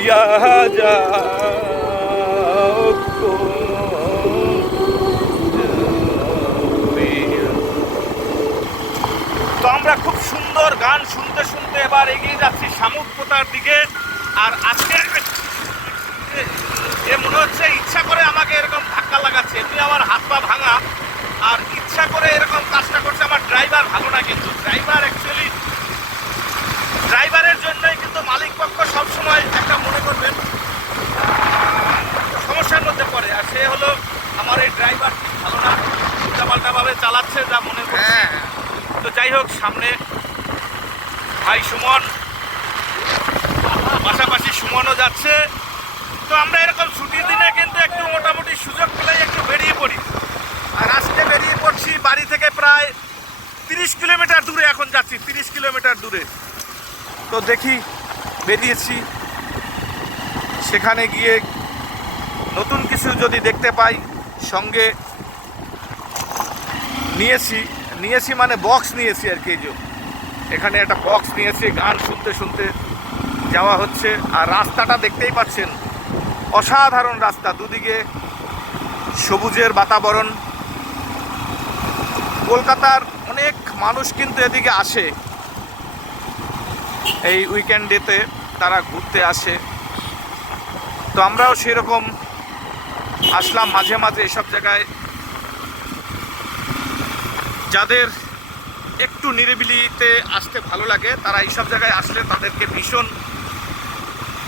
লইয়া যাও তো আমরা খুব সুন্দর গান শুনতে শুনতে এবার এগিয়ে যাচ্ছি শামুকপোতার দিকে। আর আজকে এ মনে হচ্ছে ইচ্ছা করে আমাকে এরকম ধাক্কা লাগাচ্ছে, এমনি আমার হাত পা ভাঙা, আর ইচ্ছা করে এরকম কাজটা করছে। আমার ড্রাইভার ভালো না, কিন্তু ড্রাইভারের জন্যই কিন্তু মালিক পক্ষ সবসময় একটা মনে করবেন সমস্যার মধ্যে পড়ে। আর সে হলো আমার এই ড্রাইভার ঠিক ভালো না, উল্টাপাল্টাভাবে চালাচ্ছে যা মনে করছে। তো যাই হোক, সামনে ভাই সুমন, পাশাপাশি সুমনও যাচ্ছে। তো আমরা এরকম ছুটির দিনে কিন্তু একটু মোটামুটি সুযোগ পেলেই একটু বেরিয়ে পড়ি। আর আজকে বেরিয়ে পড়ছি বাড়ি থেকে প্রায় 30 কিলোমিটার দূরে, এখন যাচ্ছি 30 কিলোমিটার দূরে। তো দেখি, বেরিয়েছি, সেখানে গিয়ে নতুন কিছু যদি দেখতে পাই। সঙ্গে নিয়েছি মানে বক্স নিয়েছি আর কি। এখানে একটা বক্স নিয়েছি, গান শুনতে শুনতে যাওয়া হচ্ছে। আর রাস্তাটা দেখতেই পাচ্ছেন, অসাধারণ রাস্তা, দুদিকে সবুজের বাতাবরণ। কলকাতার অনেক মানুষ কিন্তু এদিকে আসে, এই উইকেন্ডেতে তারা ঘুরতে আসে। তো আমরাও সেরকম আসলাম মাঝে মাঝে এসব জায়গায়। যাদের একটু নিরিবিলিতে আসতে ভালো লাগে, তারা এইসব জায়গায় আসলে তাদেরকে ভীষণ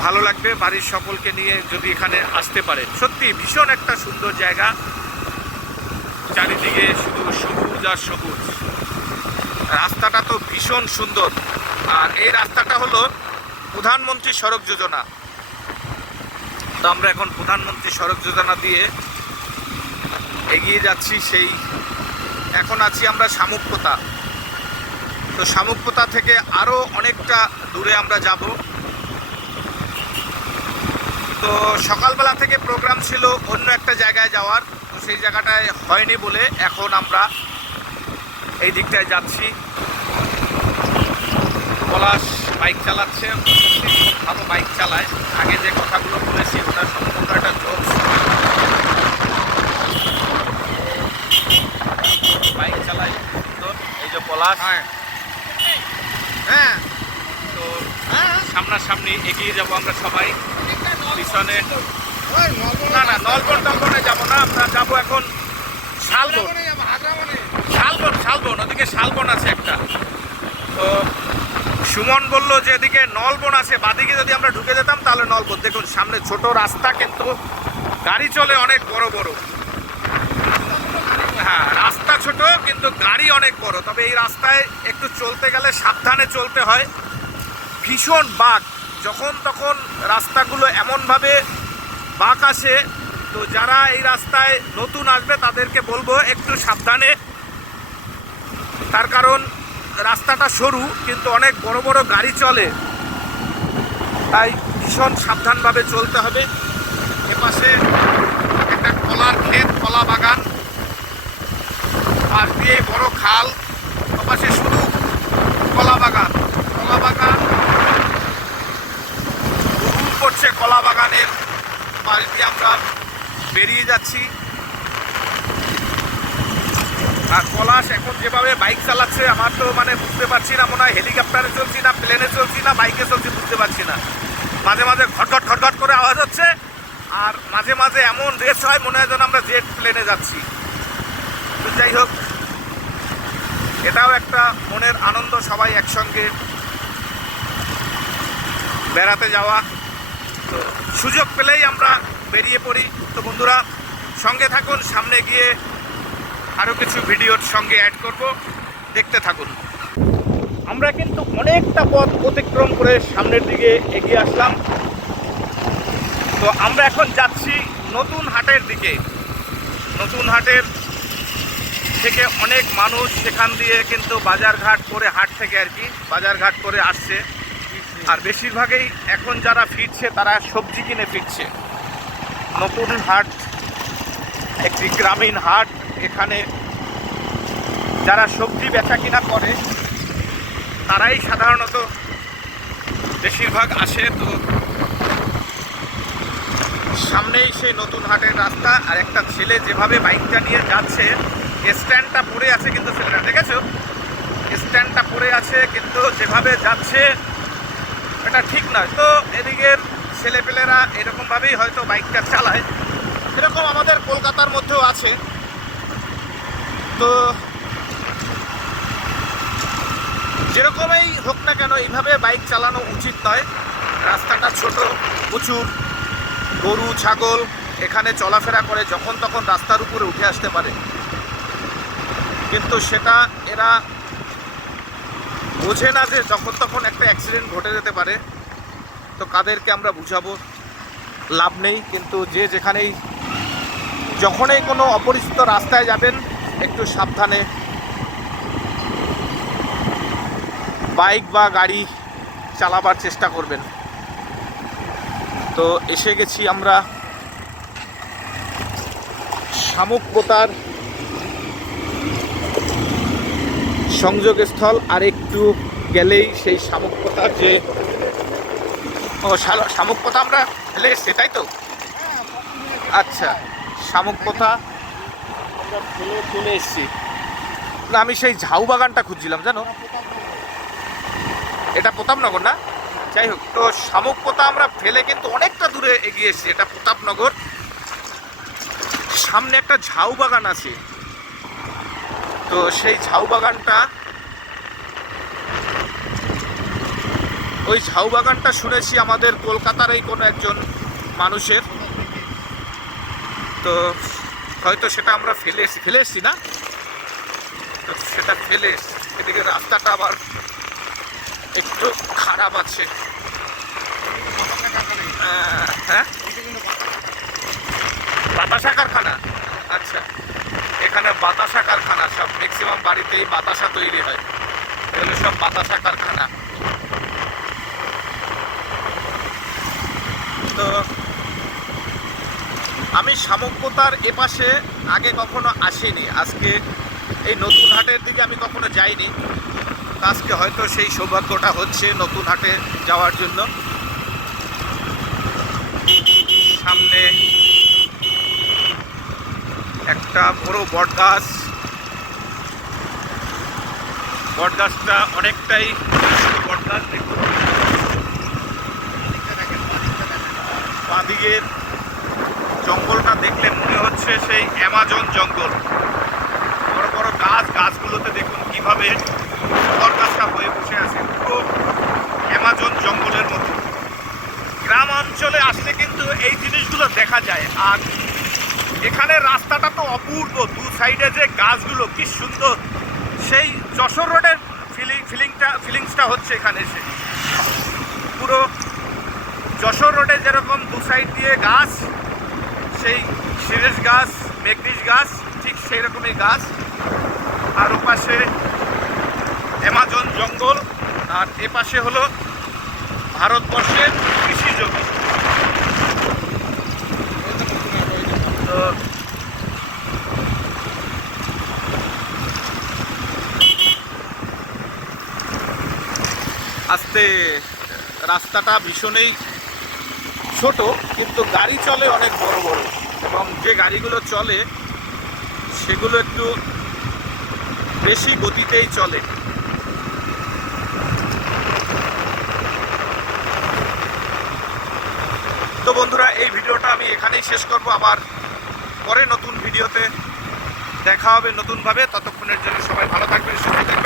ভালো লাগবে। বাড়ির সকলকে নিয়ে যদি এখানে আসতে পারে, সত্যি ভীষণ একটা সুন্দর জায়গা। চারিদিকে শুধু সবুজ আর সবুজ। রাস্তাটা তো ভীষণ সুন্দর। আর এই রাস্তাটা হলো প্রধানমন্ত্রী সড়ক যোজনা। তো আমরা এখন প্রধানমন্ত্রী সড়ক যোজনা দিয়ে এগিয়ে যাচ্ছি। এখন আছি আমরা শামুকপোতা। তো শামুকপোতা থেকে আরও অনেকটা দূরে আমরা যাব। তো সকালবেলা থেকে প্রোগ্রাম ছিল অন্য একটা জায়গায় যাওয়ার, তো সেই জায়গাটায় হয়নি বলে এখন আমরা এই দিকটায় যাচ্ছি। পলাশ বাইক চালাচ্ছে, ভালো বাইক চালায়। আগে যে কথাগুলো বলেছি ওটা সম্পূর্ণ একটা জোকস। বাইক চালায় তো এই যে পলাশ। হ্যাঁ, তো সামনাসামনি এগিয়ে যাব আমরা সবাই। পিছনে না, নলবন টলবনে যাবো না, আমরা যাবো এখন শালবন। ওদিকে শালবন আছে একটা। তো সুমন বললো যে এদিকে নলবন আছে, বাদিকে যদি আমরা ঢুকে যেতাম তাহলে নলবন। দেখুন সামনে ছোট রাস্তা, কিন্তু গাড়ি চলে অনেক বড় বড়। হ্যাঁ, রাস্তা ছোট কিন্তু গাড়ি অনেক বড়। তবে এই রাস্তায় একটু চলতে গেলে সাবধানে চলতে হয়। ভীষণ বাঁক, যখন তখন রাস্তাগুলো এমনভাবে বাঁক আসে। তো যারা এই রাস্তায় নতুন আসবে তাদেরকে বলবো একটু সাবধানে, তার কারণ রাস্তাটা সরু কিন্তু অনেক বড় বড় গাড়ি চলে, তাই ভীষণ সাবধানভাবে চলতে হবে। এপাশে একটা কলার ক্ষেত, কলা বাগান, পাশ দিয়ে বড় খাল, ওপাশে শুধু কলা বাগান করছে। কলা বাগানের পাশ দিয়ে আমরা বেরিয়ে যাচ্ছি। আর পলাশ এখন যেভাবে বাইক চালাচ্ছে, আমার তো মানে বুঝতে পারছি না, মনে হয় হেলিকপ্টারে চলছি না প্লেনে চলছি না বাইকে চলছি, বুঝতে পারছি না। মাঝে মাঝে ঘটঘট করে আওয়াজ হচ্ছে, আর মাঝে মাঝে এমন রেস হয় মনে হয় যেন আমরা জেট প্লেনে যাচ্ছি। তো যাই হোক, এটাও একটা মনের আনন্দ, সবাই একসঙ্গে বেড়াতে যাওয়া। তো সুযোগ পেলেই আমরা বেরিয়ে পড়ি। তো বন্ধুরা সঙ্গে থাকুন, সামনে গিয়ে আরও কিছু ভিডিওর সঙ্গে অ্যাড করব, দেখতে থাকুন। আমরা কিন্তু অনেকটা পথ অতিক্রম করে সামনের দিকে এগিয়ে আসলাম। তো আমরা এখন যাচ্ছি নতুন হাটের দিকে। নতুন হাটের থেকে অনেক মানুষ সেখান দিয়ে কিন্তু বাজারঘাট করে, হাট থেকে আর কি বাজারঘাট করে আসছে। আর বেশিরভাগই এখন যারা ফিরছে তারা সবজি কিনে ফিরছে। নতুন হাট একটি গ্রামীণ হাট, এখানে যারা সবজি বেচা কিনা করে তারাই সাধারণত বেশিরভাগ আসে। তো সামনেই সেই নতুন হাটের রাস্তা, আর একটা ছেলে যেভাবে বাইকটা নিয়ে যাচ্ছে, স্ট্যান্ডটা পড়ে আছে কিন্তু ছেলেটা, দেখেছো স্ট্যান্ডটা পড়ে আছে কিন্তু যেভাবে যাচ্ছে এটা ঠিক নয়। তো এদিকের ছেলেপেলেরা এরকমভাবেই হয়তো বাইকটা চালায়, এরকম আমাদের কলকাতার মধ্যেও আছে। তো যেরকমই হোক না কেন এইভাবে বাইক চালানো উচিত নয়। রাস্তাটা ছোট, প্রচুর গরু ছাগল এখানে চলাফেরা করে, যখন তখন রাস্তার উপরে উঠে আসতে পারে, কিন্তু সেটা এরা বোঝে না যে যখন তখন একটা অ্যাক্সিডেন্ট ঘটে যেতে পারে। তো কাদেরকে আমরা বুঝাবো, লাভ নেই। কিন্তু যে যেখানেই যখনই কোনো অপরিচিত রাস্তায় যাবেন একটু সাবধানে বাইক বা গাড়ি চালাবার চেষ্টা করবেন। তো এসে গেছি আমরা শামুকপোতার সংযোগস্থল, আর একটু গেলেই সেই শামুকপোতার যে শামুকপোতা আমরা ফেলে এসছি, তাই তো? আচ্ছা, শামুকপোতা আমরা ফেলে চলে এসছি। না, আমি সেই ঝাউ বাগানটা খুঁজছিলাম, জানো, এটা প্রতাপনগর না? যাই হোক, তো শামুকপোতা আমরা ফেলে কিন্তু অনেকটা দূরে এগিয়ে এসেছি। এটা প্রতাপনগর, সামনে একটা ঝাউ বাগান আছে। তো সেই ঝাউ বাগানটা, ওই ঝাউ বাগানটা শুনেছি আমাদের কলকাতারই কোনো একজন মানুষের। তো হয়তো সেটা আমরা ফেলে এসেছি না, তো সেটা ফেলে এসেছি। এদিকে রাস্তাটা আবার একটু খারাপ আছে। হ্যাঁ, বাতাসা কারখানা, আচ্ছা, এখানে বাতাসা কারখানা, সব ম্যাক্সিমাম বাড়িতেই বাতাসা তৈরি হয়, এগুলো সব বাতাসা কারখানা। তো আমি শামুকপোতার এপাশে আগে কখনো আসিনি, আজকে এই নতুন হাটের দিকে আমি কখনো যাইনি। আজকে হয়তো সেই সৌভাগ্যটা হচ্ছে নতুন হাটে যাওয়ার জন্য। সামনে একটা বড় বটগাছ, বটগাছটা অনেকটাই বটগাছ। দেখুন বাঁদিকের জঙ্গলটা দেখলে মনে হচ্ছে সেই অ্যামাজন জঙ্গল, বড় বড় গাছ, গাছগুলোতে দেখুন কিভাবে বটগাছটা হয়ে বসে আছে, পুরো অ্যামাজন জঙ্গলের মধ্যে। গ্রাম অঞ্চলে আসলে কিন্তু এই জিনিসগুলো দেখা যায়। আর এখানে রাস্তাটা তো অপূর্ব, দু সাইডে যে গাছগুলো কি সুন্দর, সেই যশোর রোডের ফিলিংসটা হচ্ছে এখানে এসে। পুরো যশোর রোডে যেরকম দু সাইড দিয়ে গাছ, সেই সিরেজ গাছ, মেঘনিজ গাছ, ঠিক সেই রকমই গাছ। আর ওপাশে অ্যামাজন জঙ্গল, আর এপাশে হলো ভারতবর্ষের কৃষি জমি। তো আস্তে রাস্তাটা ভীষণই ছোট, কিন্তু গাড়ি চলে অনেক বড় বড়, এবং যে গাড়িগুলো চলে সেগুলো একটু বেশি গতিতেই চলে। তো বন্ধুরা, এই ভিডিওটা আমি এখানেই শেষ করব। আবার পরে নতুন ভিডিওতে দেখা হবে নতুনভাবে। ততক্ষণের জন্য সবাই ভালো থাকবেন, সুস্থ থাকবেন।